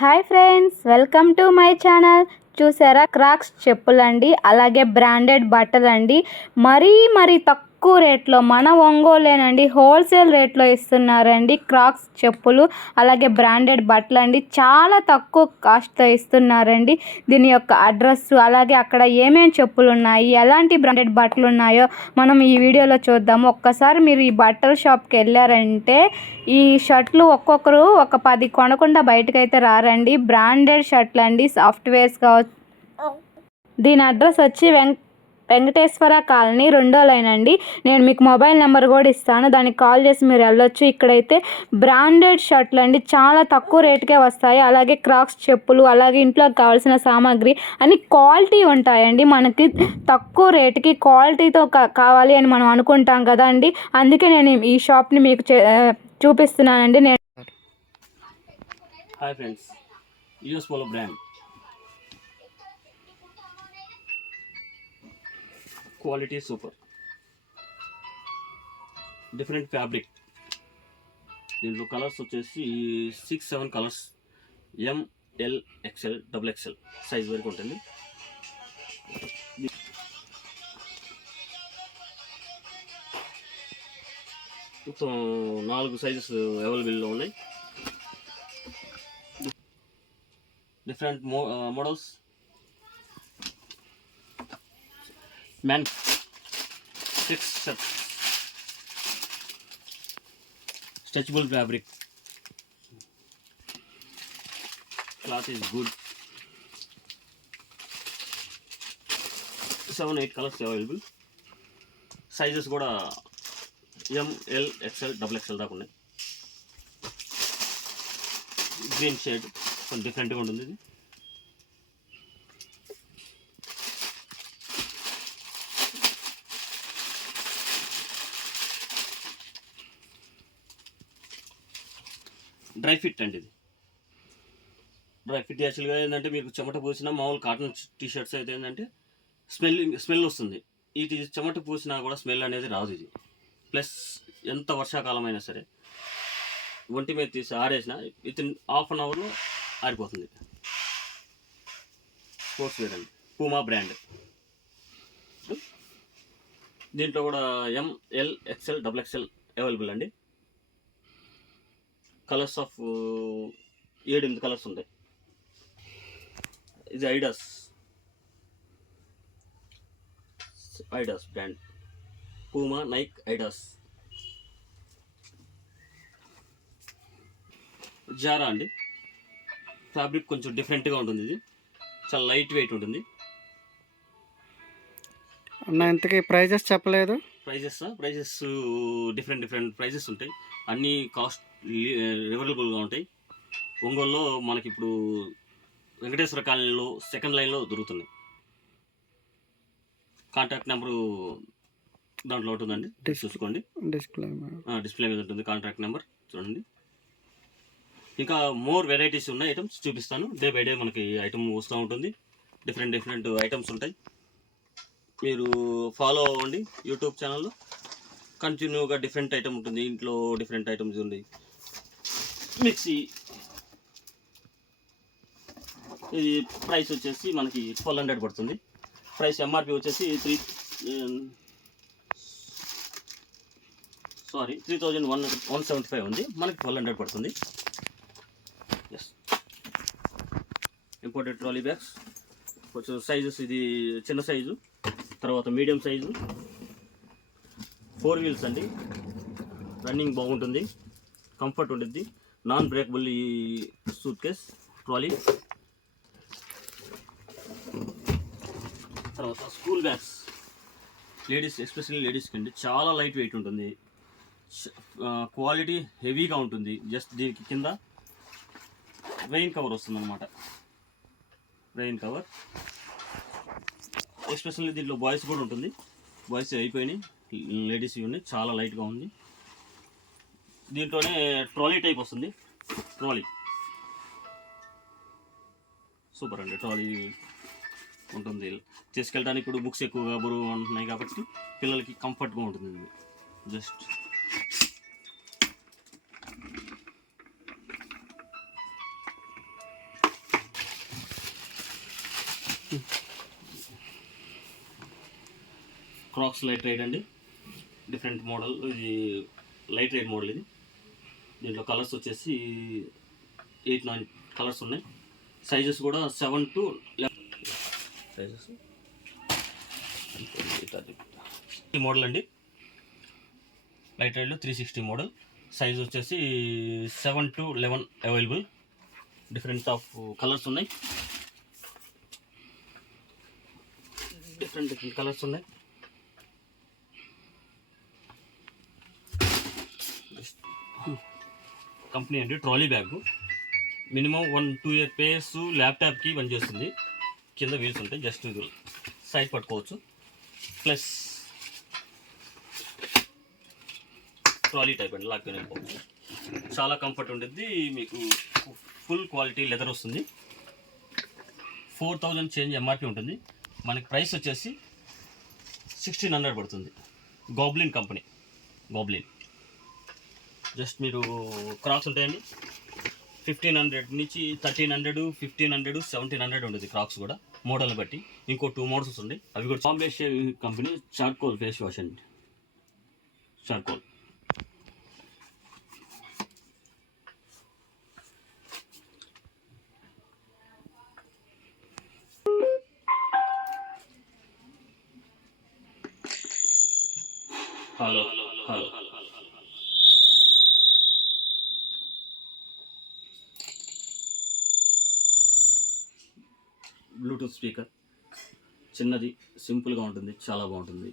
Hi friends, welcome to my channel. చూసారా, క్రాక్స్ చెప్పులండి, అలాగే బ్రాండెడ్ బట్టలండి. మరీ తక్కువ రేట్లో మన ఒంగోలేనండి హోల్సేల్ రేట్లో ఇస్తున్నారండి క్రాక్స్ చెప్పులు, అలాగే బ్రాండెడ్ బట్టలండి. చాలా తక్కువ కాస్ట్తో ఇస్తున్నారండి. దీని యొక్క అడ్రస్, అలాగే అక్కడ ఏమేమి చెప్పులు ఉన్నాయి, ఎలాంటి బ్రాండెడ్ బట్టలు ఉన్నాయో మనం ఈ వీడియోలో చూద్దాము. ఒక్కసారి మీరు ఈ బట్టల షాప్కి వెళ్ళారంటే ఈ షర్ట్లు ఒక్కొక్కరు ఒక 10 కొనకుండా బయటకైతే రారండి. బ్రాండెడ్ షర్ట్లు అండి, సాఫ్ట్వేర్స్ కావచ్చు. దీని అడ్రస్ వచ్చి వెంకటేశ్వర కాలనీ 2వ లైన్ అండి. నేను మీకు మొబైల్ నెంబర్ కూడా ఇస్తాను, దానికి కాల్ చేసి మీరు వెళ్ళొచ్చు. ఇక్కడైతే బ్రాండెడ్ షర్ట్లు అండి, చాలా తక్కువ రేటుకే వస్తాయి. అలాగే క్రాక్స్ చెప్పులు, అలాగే ఇంట్లోకి కావాల్సిన సామాగ్రి అన్ని క్వాలిటీ ఉంటాయండి. మనకి తక్కువ రేటుకి క్వాలిటీతో కావాలి అని మనం అనుకుంటాం కదా అండి. అందుకే నేను ఈ షాప్ని మీకు చూపిస్తున్నానండి. Hi friends, US polo brand quality super, different fabric. దీంట్లో కలర్స్ వచ్చేసి 6-7 colours, ML XL XXL size వరకు ఉంటుంది. మొత్తం 4 సైజెస్ అవైలబుల్లో ఉన్నాయి. Different models. Man checks shirt, stretchable fabric, cloth is good. 7-8 colours available. Sizes కూడా ML XL XXL దాకా ఉన్నాయి. గ్రీన్ షేడ్ కొంచెం డిఫరెంట్గా ఉంటుంది. ఇది డ్రై ఫిట్ అండి. ఇది డ్రై ఫిట్ యాక్చువల్గా ఏంటంటే మీకు చెమట పూసిన మామూలు కాటన్ టీషర్ట్స్ అయితే ఏంటంటే స్మెల్ వస్తుంది. ఇది చెమట పూసినా కూడా స్మెల్ అనేది రాదు. ఇది ప్లస్ ఎంత వర్షాకాలం అయినా సరే ఒంటి మీద తీసి ఆరేసిన వితిన్ ½ అన్ అవర్లో ఆరిపోతుంది. స్పోర్ట్స్ వేర్ అండి, పూమా బ్రాండ్. దీంట్లో కూడా ML XL XXL అవైలబుల్ అండి. కలర్స్ ఆఫ్ 7-8 కలర్స్ ఉంటాయి. ఇది ఐడాస్ బ్రాండ్, పూమా, నైక్, ఐడాస్. జారా అండి, ఫ్యాబ్రిక్ కొంచెం డిఫరెంట్గా ఉంటుంది. ఇది చాలా లైట్ వెయిట్ ఉంటుంది. ఇంతకీ ప్రైజెస్ చెప్పలేదు. ప్రైజెస్ డిఫరెంట్ ప్రైజెస్ ఉంటాయి. అన్నీ కాస్ట్ రివరబుల్గా ఉంటాయి. ఒంగోలులో మనకి ఇప్పుడు వెంకటేశ్వర కాలనీలో 2nd లైన్లో దొరుకుతున్నాయి. కాంటాక్ట్ నెంబరు దాంట్లో ఉంటుందండి, చూసుకోండి. డిస్ప్లే మీద ఉంటుంది కాంటాక్ట్ నెంబర్, చూడండి. ఇంకా మోర్ వెరైటీస్ ఉన్నాయి, ఐటమ్స్ చూపిస్తాను. డే బై డే మనకి ఐటమ్ వస్తూ ఉంటుంది. డిఫరెంట్ ఐటమ్స్ ఉంటాయి. మీరు ఫాలో అవ్వండి యూట్యూబ్ ఛానల్లో. కంటిన్యూగా డిఫరెంట్ ఐటమ్ ఉంటుంది. ఇంట్లో డిఫరెంట్ ఐటమ్స్ ఉన్నాయి. మిక్సీ, ఇది ప్రైస్ వచ్చేసి మనకి 1200 పడుతుంది. ప్రైస్ MRP వచ్చేసి 3175 ఉంది. మనకి 1200 పడుతుంది. Yes, imported trolley bags. కొంచెం సైజెస్, ఇది చిన్న సైజు, తర్వాత మీడియం సైజు, 4 వీల్స్ అండి. రన్నింగ్ బాగుంటుంది, కంఫర్ట్ ఉంటుంది. నాన్ బ్రేకబుల్ ఈ సూట్ కేస్ ట్రాలీ. తర్వాత స్కూల్ బ్యాగ్స్, లేడీస్, ఎస్పెషల్లీ లేడీస్కి అండి. చాలా లైట్ వెయిట్ ఉంటుంది, క్వాలిటీ హెవీగా ఉంటుంది. జస్ట్ దీనికి కింద రెయిన్ కవర్ వస్తుంది అన్నమాట. రెయిన్ కవర్ ఎస్పెషల్లీ దీంట్లో బాయ్స్ కూడా ఉంటుంది. బాయ్స్ అయిపోయినాయి, లేడీస్ ఉన్నాయి. చాలా లైట్గా ఉంది. దీంట్లోనే ట్రాలీ టైప్ వస్తుంది. ట్రాలీ సూపర్ అండి. ట్రాలీ ఉంటుంది, తీసుకెళ్ళడానికి. ఇప్పుడు బుక్స్ ఎక్కువగా బరువు ఉంటున్నాయి కాబట్టి పిల్లలకి కంఫర్ట్గా ఉంటుంది. జస్ట్ క్రాక్స్ లైట్ రైడ్ అండి, డిఫరెంట్ మోడల్. ఇది లైట్ రైడ్ మోడల్. ఇది దీంట్లో కలర్స్ వచ్చేసి 8-9 కలర్స్ ఉన్నాయి. సైజెస్ కూడా 7 to 11 సైజెస్. ఈ మోడల్ అండి, లైట్ రైడ్లో 360 మోడల్. సైజ్ వచ్చేసి 7 to 11 available. Different of colours ఉన్నాయి, డిఫరెంట్ కలర్స్ ఉన్నాయి. కంపెనీ అండి, ట్రాలీ బ్యాగ్. మినిమం 1-2 ఇయర్ పేర్స్ ల్యాప్టాప్కి పనిచేస్తుంది. కింద వీల్స్ ఉంటాయి, జస్ట్ సైడ్ పట్టుకోవచ్చు. ప్లస్ ట్రాలీ టైప్ అండి, లాక్కొని వెళ్ళిపోవచ్చు. చాలా కంఫర్ట్ ఉంటుంది మీకు. ఫుల్ క్వాలిటీ లెదర్ వస్తుంది. 4000 చేంజ్ ఎంఆర్పి ఉంటుంది. మనకి ప్రైస్ వచ్చేసి 1600 పడుతుంది. Goblin company, goblin. జస్ట్ మీరు క్రాక్స్ ఉంటాయండి, 1500 నుంచి 1300, 1500, 1700 ఉంటుంది క్రాక్స్ కూడా, మోడల్ని బట్టి. ఇంకో 2 మోడల్స్ ఉంది, అవి కూడా. Bombay shave company charcoal face wash అండి, charcoal. Hello hello Bluetooth speaker, చిన్నది, సింపుల్గా ఉంటుంది, చాలా బాగుంటుంది.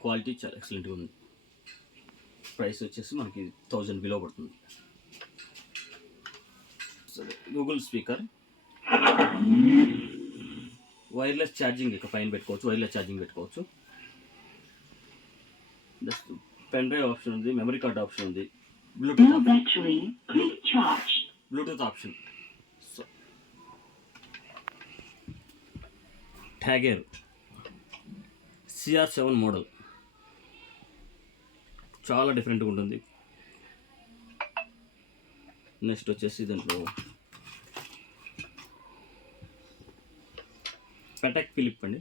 క్వాలిటీ చాలా ఎక్సలెంట్గా ఉంది. ప్రైస్ వచ్చేసి మనకి 1000 బిలో పడుతుంది. గూగుల్ స్పీకర్, వైర్లెస్ ఛార్జింగ్, ఇక పైన పెట్టుకోవచ్చు, వైర్లెస్ ఛార్జింగ్ పెట్టుకోవచ్చు. పెన్ డ్రైవ్ ఆప్షన్ ఉంది, మెమరీ కార్డ్ ఆప్షన్ ఉంది, బ్లూటూత్ ఆప్షన్. ట్యాగర్ CR7 మోడల్, చాలా డిఫరెంట్గా ఉంటుంది. నెక్స్ట్ వచ్చేసి దాంట్లో పెటెక్ ఫిలిప్ అండి,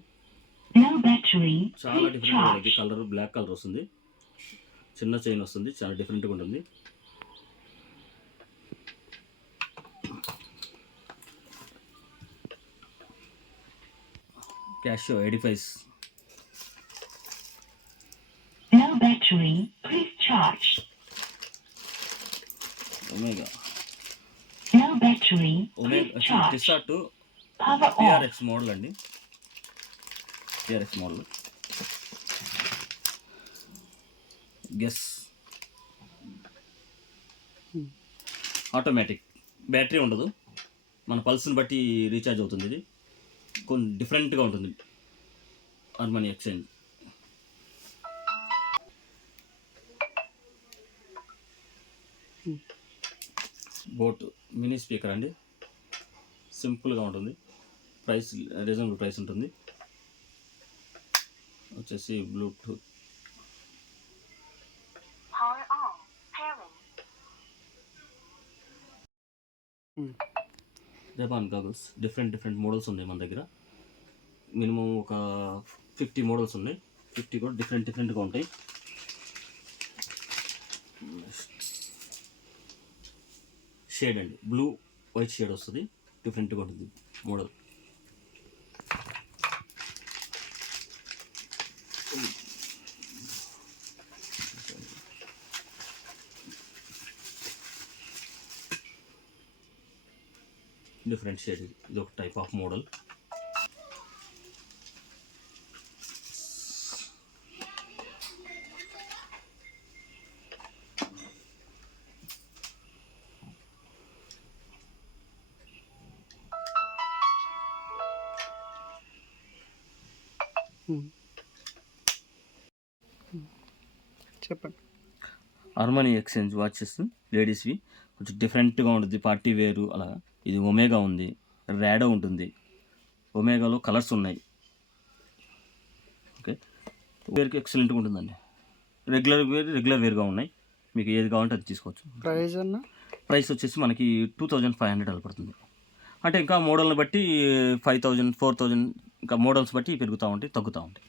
చాలా డిఫరెంట్గా ఉంటుంది. కలర్ బ్లాక్ కలర్ వస్తుంది, చిన్న చైన్ వస్తుంది, చాలా డిఫరెంట్గా ఉంటుంది. క్యాషో 85. ఒమేగా టిసాట్ PRX మోడల్ అండి, PRX model. Guess automatic, battery ఉండదు, మన పల్స్ని బట్టి రీఛార్జ్ అవుతుంది. ఇది కొన్ని డిఫరెంట్గా ఉంటుంది. Harmony exchange. Boat mini speaker అండి, సింపుల్గా ఉంటుంది, ప్రైస్ రీజనబుల్ ప్రైస్ ఉంటుంది. వచ్చేసి Bluetooth. Ray Ban goggles, different models ఉన్నాయి మన దగ్గర. మినిమం ఒక 50 మోడల్స్ ఉన్నాయి. 50 కూడా డిఫరెంట్గా ఉంటాయి. షేడ్ అండి, బ్లూ వైట్ షేడ్ వస్తుంది, డిఫరెంట్గా ఉంటుంది మోడల్. డిఫరెంట్ షేడ్, ఇది ఒక టైప్ ఆఫ్ మోడల్. చెప్పండి. హార్మోనీ ఎక్స్చేంజ్ వాచెస్ లేడీస్వి, కొంచెం డిఫరెంట్గా ఉంటుంది, పార్టీ వేరు అలా. ఇది ఒమేగా ఉంది, ర్యాడో ఉంటుంది. ఒమేగాలో కలర్స్ ఉన్నాయి. ఓకే, వేర్కి ఎక్సలెంట్గా ఉంటుందండి. రెగ్యులర్ వేర్గా ఉన్నాయి. మీకు ఏది కావాలంటే అది తీసుకోవచ్చు. ప్రైస్ వచ్చేసి మనకి 2500 అలా పడుతుంది. అంటే ఇంకా మోడల్ని బట్టి 5000, 4000 ఇంకా మోడల్స్ బట్టి పెరుగుతూ ఉంటాయి, తగ్గుతూ ఉంటాయి.